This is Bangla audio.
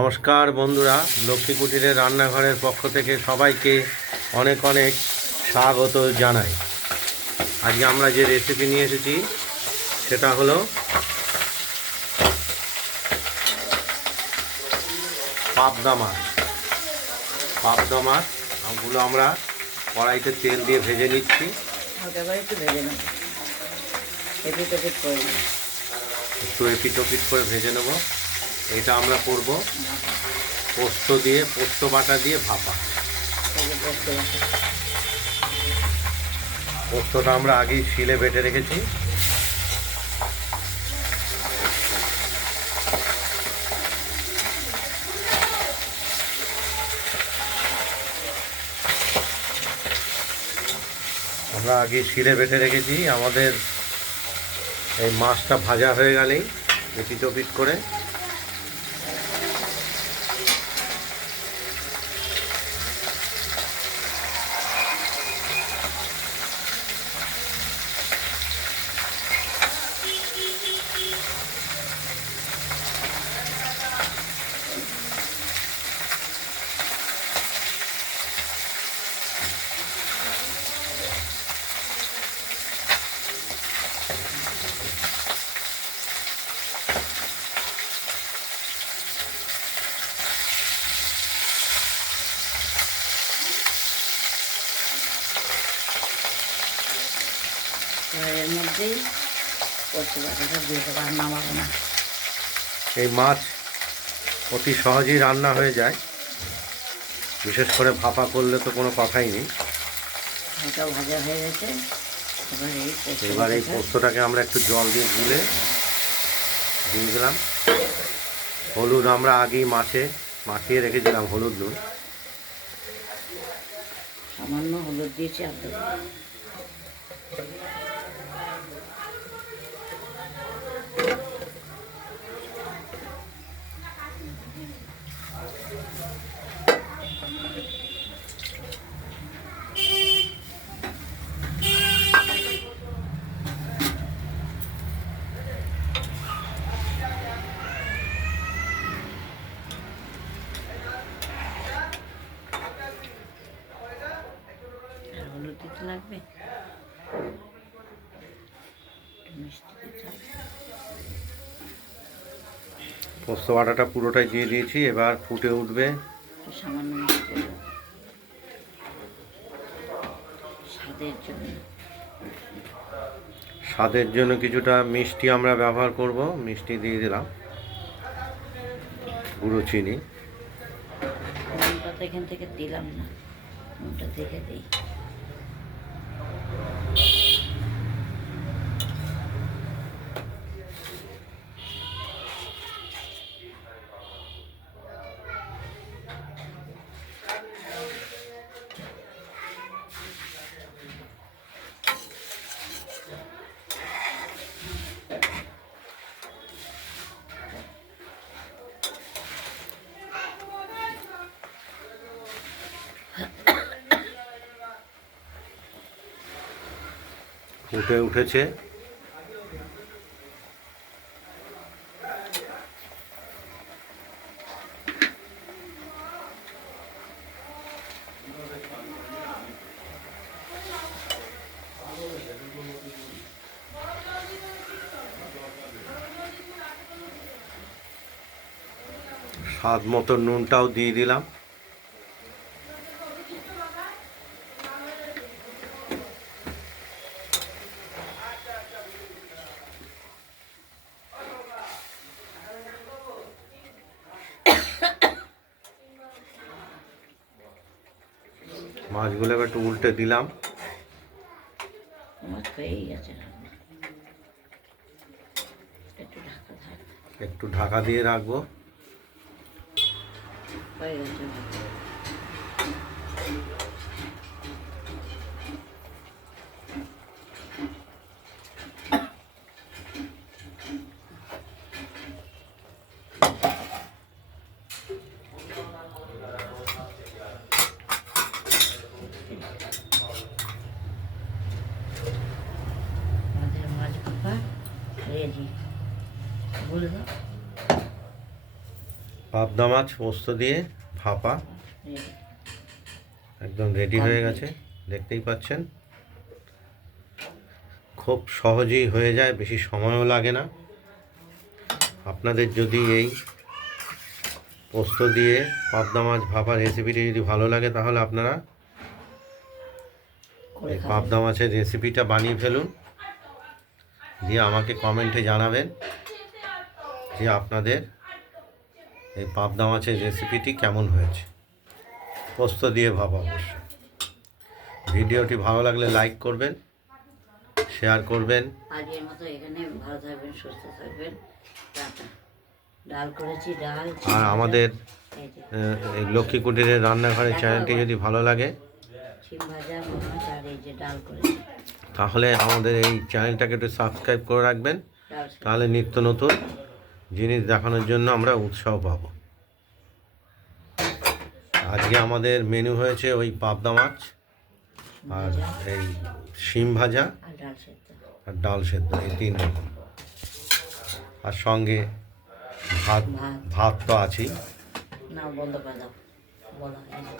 নমস্কার বন্ধুরা, লক্ষ্মী কুটিরের রান্নাঘরের পক্ষ থেকে সবাইকে অনেক অনেক স্বাগত জানাই। আজকে আমরা যে রেসিপি নিয়ে এসেছি সেটা হলো পাবদা মাছ। পাবদা মাছগুলো আমরা কড়াইতে তেল দিয়ে ভেজে নিচ্ছি। একটু এপিট করে ভেজে নেব। এটা আমরা করব পোস্ত দিয়ে, পোস্ত বাটা দিয়ে ভাপা। পোস্তটা আমরা আগেই শিলে বেটে রেখেছি। আমরা আগে শিলে বেটে রেখেছি। আমাদের এই মাছটা ভাজা হয়ে গেলেই এপিট করে এর মধ্যেই পোস্ত বাটাটা দিয়ে দেবো, আর নামাবো না। এই মাছ অতি সহজেই রান্না হয়ে যায়, বিশেষ করে ভাপা করলে তো কোনো কথাই নেই। এটাও ভাজা হয়ে গেছে। এবার এই পোস্তটাকে আমরা একটু জল দিয়ে গুলে দিয়ে দিলাম। হলুদ আমরা আগেই মাছে মাখিয়ে রেখেছিলাম, হলুদ নুন। সামান্য হলুদ দিয়েছি, আর দেবো। হলুদ দিতে লাগবে, মিষ্টি দিতে হবে। পোস্ত বাটাটা পুরোটাই দিয়ে দিয়েছি। এবার ফুটে উঠবে। সামান্য মিষ্টি দেবো স্বাদের জন্য। স্বাদের জন্য কিছুটা মিষ্টি আমরা ব্যবহার করব। মিষ্টি দিয়ে দিলাম, গুঁড়ো চিনি। নুনটা তো এখান থেকে দিলাম না, নুনটা দেখে দিই। ফুটে উঠেছে। স্বাদ মতো নুনটাও দিয়ে দিলাম। মাছগুলো এবার একটু উল্টে দিলাম। মাছ হয়েই গেছে, একটু ঢাকা দিয়ে রাখবো। হয়ে গেছে। মাছ ভাপা রেডি, বলে দাও। পাবদা মাছ পোস্ত দিয়ে ভাপা এই একদম রেডি হয়ে গেছে, দেখতেই পাচ্ছেন। খুব সহজেই হয়ে যায়, বেশি সময়ও লাগে না। আপনাদের যদি এই পোস্ত দিয়ে পাবদা মাছ ভাপা রেসিপিটি যদি ভালো লাগে, তাহলে আপনারা করে এই খাবেন। পাবদা মাছের রেসিপিটা বানিয়ে ফেলুন, দিয়ে আমাকে কমেন্টে জানাবেন যে আপনাদের এই পাবদা মাছের রেসিপিটি কেমন হয়েছে, পোস্ত দিয়ে ভাপা। অবশ্য ভিডিওটি ভালো লাগলে লাইক করবেন, শেয়ার করবেন। আজকের মতো এখানে ভালো থাকবেন, সুস্থ থাকবেন, টাটা। ডাল করেছি, ডাল আর আমাদের এই যে এই লক্ষ্মী কুটিরের রান্নাঘরের চ্যানেলটি যদি ভালো লাগে, শিম ভাজা মাছ আর এই যে ডাল করেছি, তাহলে আমাদের এই চ্যানেলটাকে একটু সাবস্ক্রাইব করে রাখবেন, ডাল তাহলে নিত্য নতুন জিনিস দেখানোর জন্য আমরা উৎসাহ পাব। আজকে আমাদের মেনু হয়েছে ওই পাবদা মাছ আর এই শিম ভাজা আর ডাল সেদ্ধ। আর ডাল সেদ্ধ, এই 3 রকম। আর সঙ্গে ভাত, ভাত ভাত তো আছেই। না বন্ধ করে দাও, বলো এই যে